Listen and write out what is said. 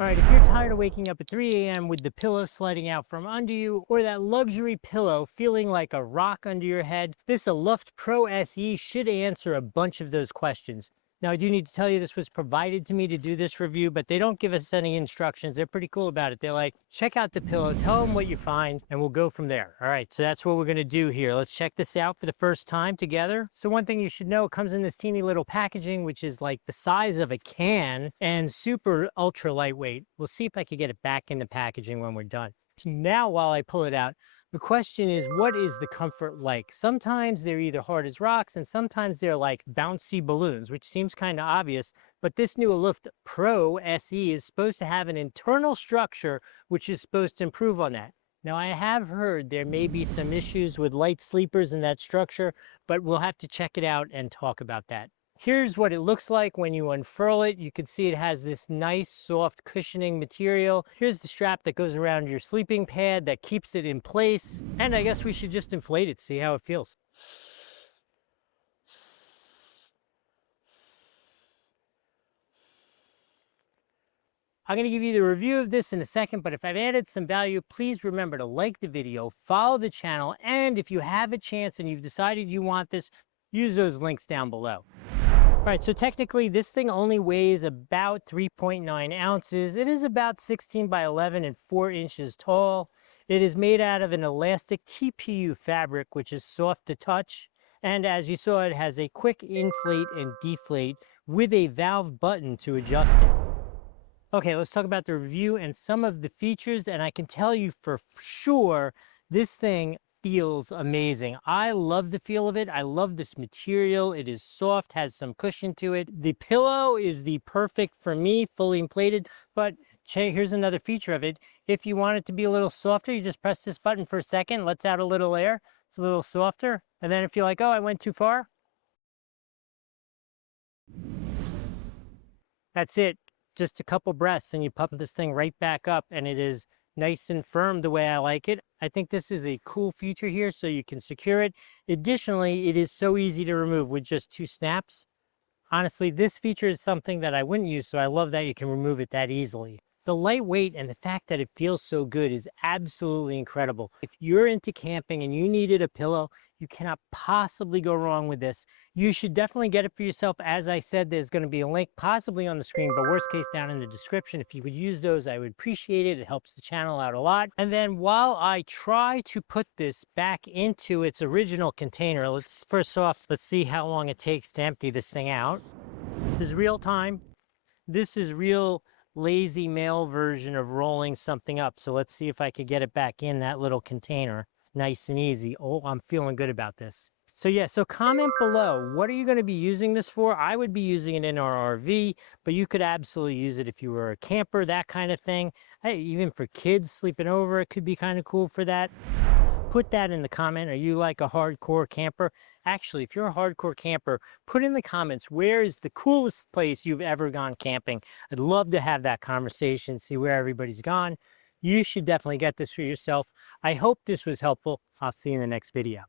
All right, if you're tired of waking up at 3 a.m. with the pillow sliding out from under you, or that luxury pillow feeling like a rock under your head, this Aluft Pro SE should answer a bunch of those questions. Now, I do need to tell you this was provided to me to do this review, but they don't give us any instructions. They're pretty cool about it. They're like, check out the pillow, tell them what you find, and we'll go from there. All right, so that's what we're gonna do here. Let's check this out for the first time together. So one thing you should know, it comes in this teeny little packaging, which is like the size of a can and super ultra lightweight. We'll see if I can get it back in the packaging when we're done. Now, while I pull it out, the question is, what is the comfort like? Sometimes they're either hard as rocks and sometimes they're like bouncy balloons, which seems kind of obvious, but this new Aluft Pro SE is supposed to have an internal structure which is supposed to improve on that. Now, I have heard there may be some issues with light sleepers in that structure, but we'll have to check it out and talk about that. Here's what it looks like when you unfurl it. You can see it has this nice soft cushioning material. Here's the strap that goes around your sleeping pad that keeps it in place. And I guess we should just inflate it, see how it feels. I'm going to give you the review of this in a second, but if I've added some value, please remember to like the video, follow the channel, and if you have a chance and you've decided you want this, use those links down below. All right, so technically this thing only weighs about 3.9 ounces. It is about 16 by 11 and 4 inches tall. It is made out of an elastic TPU fabric, which is soft to touch. And as you saw, it has a quick inflate and deflate with a valve button to adjust it. Okay, let's talk about the review and some of the features. And I can tell you for sure, this thing feels amazing. I love the feel of it. I love this material. It is soft, has some cushion to it. The pillow is the perfect for me, fully inflated, but here's another feature of it. If you want it to be a little softer, you just press this button for a second, lets out a little air. It's a little softer. And then if you're like, oh, I went too far, that's it. Just a couple breaths and you pump this thing right back up and it is nice and firm the way I like it. I think this is a cool feature here so you can secure it. Additionally, it is so easy to remove with just 2 snaps. Honestly, this feature is something that I wouldn't use, so I love that you can remove it that easily. The lightweight and the fact that it feels so good is absolutely incredible. If you're into camping and you needed a pillow, you cannot possibly go wrong with this. You should definitely get it for yourself. As I said, there's going to be a link possibly on the screen, but worst case down in the description. If you would use those, I would appreciate it. It helps the channel out a lot. And then while I try to put this back into its original container, let's see how long it takes to empty this thing out. This is real time. This is real lazy male version of rolling something up. So let's see if I could get it back in that little container. Nice and easy. Oh, I'm feeling good about this. So yeah, so comment below, what are you going to be using this for? I would be using it in our RV, but you could absolutely use it if you were a camper, that kind of thing. Hey, even for kids sleeping over, it could be kind of cool for that. Put that in the comment. Are you like a hardcore camper? Actually, if you're a hardcore camper, put in the comments, where is the coolest place you've ever gone camping? I'd love to have that conversation, see where everybody's gone. You should definitely get this for yourself. I hope this was helpful. I'll see you in the next video.